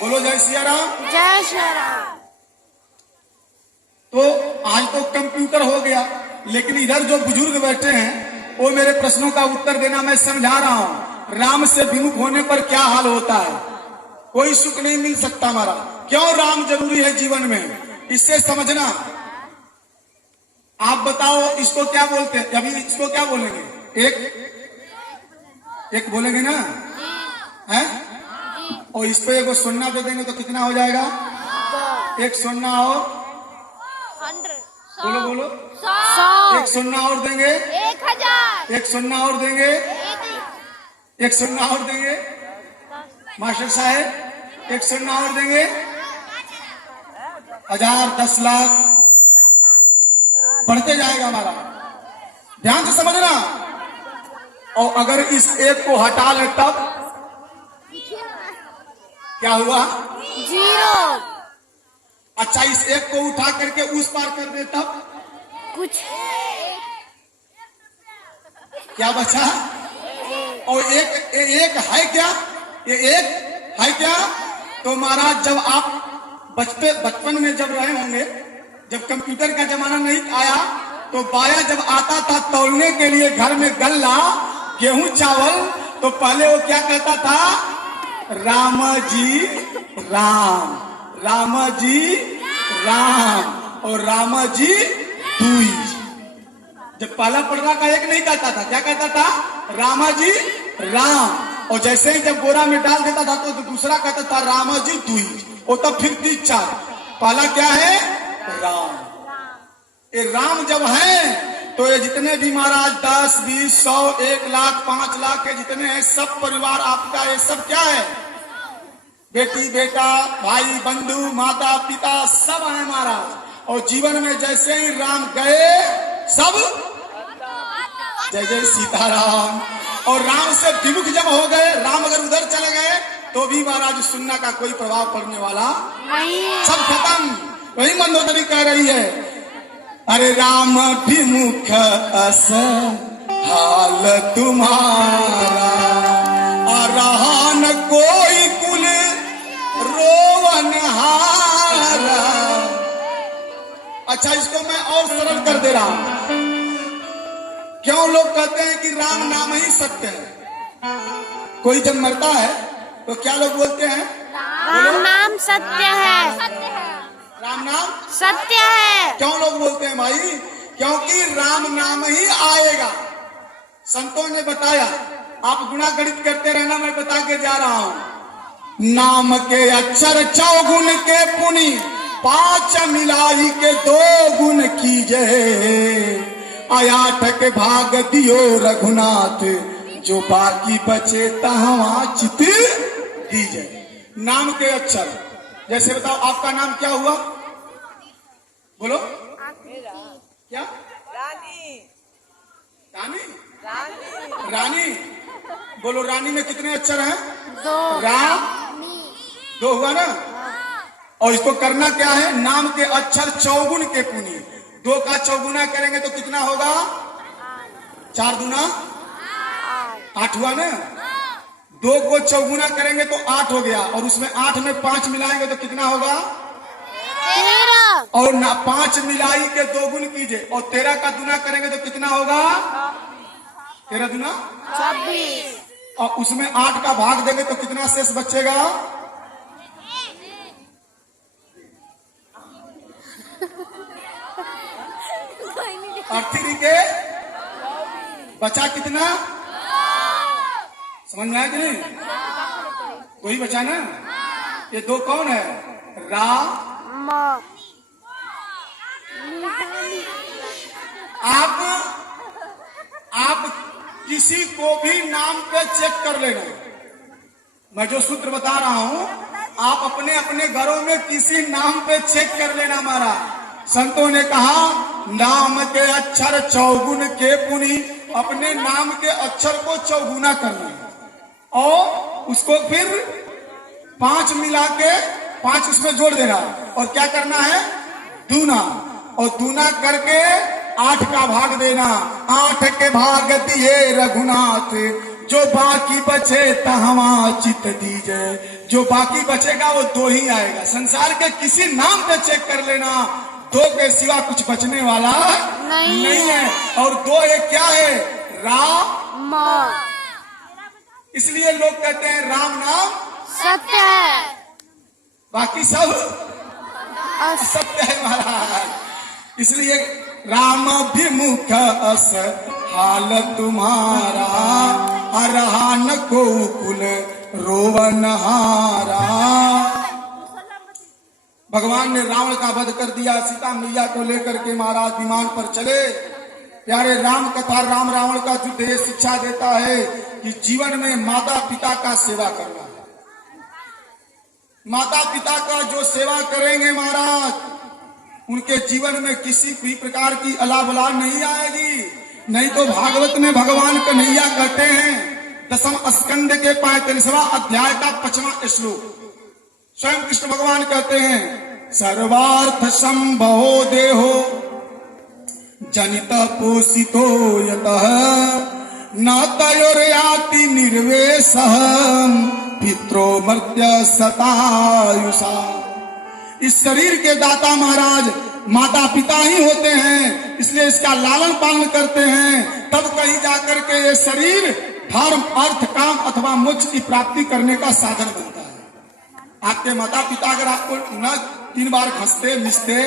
बोलो जय सिया राम। जय श्री राम। तो आज तो कंप्यूटर हो गया, लेकिन इधर जो बुजुर्ग बैठे हैं वो मेरे प्रश्नों का उत्तर देना मैं समझा रहा हूँ। राम से विमुख होने पर क्या हाल होता है, कोई सुख नहीं मिल सकता हमारा। क्यों राम जरूरी है जीवन में, इससे समझना। आप बताओ इसको क्या बोलते हैं, अभी इसको क्या बोलेंगे? एक बोलेंगे ना, है? और इस पे एगो सुन्ना दे देंगे तो कितना हो जाएगा? एक सुन्ना और 100 बोलो बोलो 100 एक सुन्ना और देंगे, 1000 एक सुन्ना और देंगे, एक सुन्ना और देंगे मास्टर साहब, एक सुन्ना और देंगे 1000, 10 लाख बढ़ते जाएगा हमारा। ध्यान से समझना। और अगर इस एक को हटा ले तब क्या हुआ? 0। अच्छा, इस एक को उठा करके उस पार कर दे तब कुछ क्या बचा? और एक है क्या? ये एक है क्या? तो महाराज जब आप बचपन में जब रहे होंगे, जब कंप्यूटर का जमाना नहीं आया, तो बाया जब आता था तौलने के लिए घर में गल्ला गेहूं चावल, तो पहले वो क्या कहता था? राम जी राम, राम जी राम और राम जी दुई। जब पहला पढ़ना का एक नहीं कहता था, क्या कहता था? रामा जी राम। और जैसे ही जब बोरा में डाल देता था तो दूसरा कहता था रामा जी दुई। और तब फिर 3 4। पहला क्या है? राम। ये राम जब है तो ये जितने भी महाराज 10, 20, 100, 1 लाख, 5 लाख के जितने हैं, सब परिवार आपका, ये सब क्या है? बेटी बेटा, भाई बंधु, माता पिता सब है महाराज। और जीवन में जैसे ही राम गए सब जय जय सीताराम। और राम से विमुख जब हो गए, राम अगर उधर चले गए तो भी महाराज सुनना का कोई प्रभाव पड़ने वाला नहीं। सब खत्म। वही मंदोदरी कह रही है, अरे राम विमुख अस हाल तुम्हारा, रहा न कोई कुल रोवन हारा। अच्छा, इसको मैं और सरल कर दे रहा हूं। क्यों लोग कहते हैं कि राम नाम ही सत्य है? कोई जब मरता है तो क्या लोग बोलते हैं? राम नाम सत्य है। राम नाम सत्य है। क्यों लोग बोलते हैं भाई? क्योंकि राम नाम ही आएगा। संतों ने बताया, आप गुणा गणित करते रहना, मैं बता के जा रहा हूं। नाम के अक्षर 4 गुण के पुनि, 5 मिलाई के 2 गुण कीजे। 8 के भाग दियो रघुनाथ, जो बाकी बचे तहवा चित दीजे। नाम के अक्षर, जैसे बताओ आपका नाम क्या हुआ? बोलो क्या? रानी। रानी। रानी। रानी। बोलो रानी में कितने अक्षर हैं? 2। राम 2 हुआ ना। और इसको करना क्या है? नाम के अक्षर 4 गुण के पुनि, 2 का 4 गुना करेंगे तो कितना होगा? 4 दूना 8 हुआ ना। 2 को 4 गुना करेंगे तो 8 हो गया, और उसमें 8 में 5 मिलाएंगे तो कितना होगा? 13। और ना 5 मिलाई के 2 गुण कीजिए, और 13 का दूना करेंगे तो कितना होगा? 13 दूना 26। और उसमें 8 का भाग देंगे तो कितना शेष बचेगा? अर्थी के बचा कितना? समझ में आया कि नहीं? वही बचा ना। ये 2 कौन है? राम। आप किसी को भी नाम पे चेक कर लेना। मैं जो सूत्र बता रहा हूं, आप अपने अपने घरों में किसी नाम पे चेक कर लेना। हमारा संतों ने कहा, नाम के अक्षर 4 गुण के पुनि, अपने नाम के अक्षर को 4 गुना करना है, और उसको फिर 5 मिला के 5 उसमें जोड़ देना, और क्या करना है? दूना। और दूना करके 8 का भाग देना। 8 के भाग दिए रघुनाथ, जो बाकी बचे तहवा चित दीजे। जो बाकी बचेगा वो दो ही आएगा। संसार के किसी नाम पे चेक कर लेना, दो के सिवा कुछ बचने वाला नहीं है। और दो एक क्या है? राम। इसलिए लोग कहते हैं राम नाम सत्य है, बाकी सब सत्य है महाराज। इसलिए राम विमुख अस हाल तुम्हारा, अरहा न को कुल रोवनहारा। भगवान ने रावण का वध कर दिया, सीता मैया को लेकर के महाराज विमान पर चले। प्यारे राम कथा राम रावण का युद्ध ये शिक्षा देता है कि जीवन में माता पिता का सेवा करना है। माता पिता का जो सेवा करेंगे महाराज, उनके जीवन में किसी भी प्रकार की अलाबला नहीं आएगी। नहीं तो भागवत में भगवान कन्हैया कहते हैं, 10वें स्कंद के 45वां अध्याय का 5वां श्लोक, स्वयं कृष्ण भगवान कहते हैं, सर्वार्थ संभवो देहो जनित पोषितो यतः न तयोर्याति निर्वेशः पित्रो मर्त्य सतायुषा। इस शरीर के दाता महाराज माता पिता ही होते हैं, इसलिए इसका लालन पालन करते हैं। तब कहीं जाकर के ये शरीर धर्म अर्थ काम अथवा मोक्ष की प्राप्ति करने का साधन बनता है। आपके माता पिता अगर आपको न 3 बार घसते मिसते,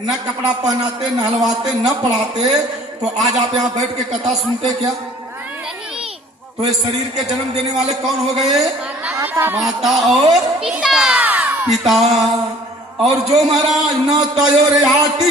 न कपड़ा पहनाते, नहलवाते, न पढ़ाते, तो आज आप यहाँ बैठ के कथा सुनते क्या? नहीं। तो ये शरीर के जन्म देने वाले कौन हो गए? माता और पिता। और जो महाराज न तयोर्याति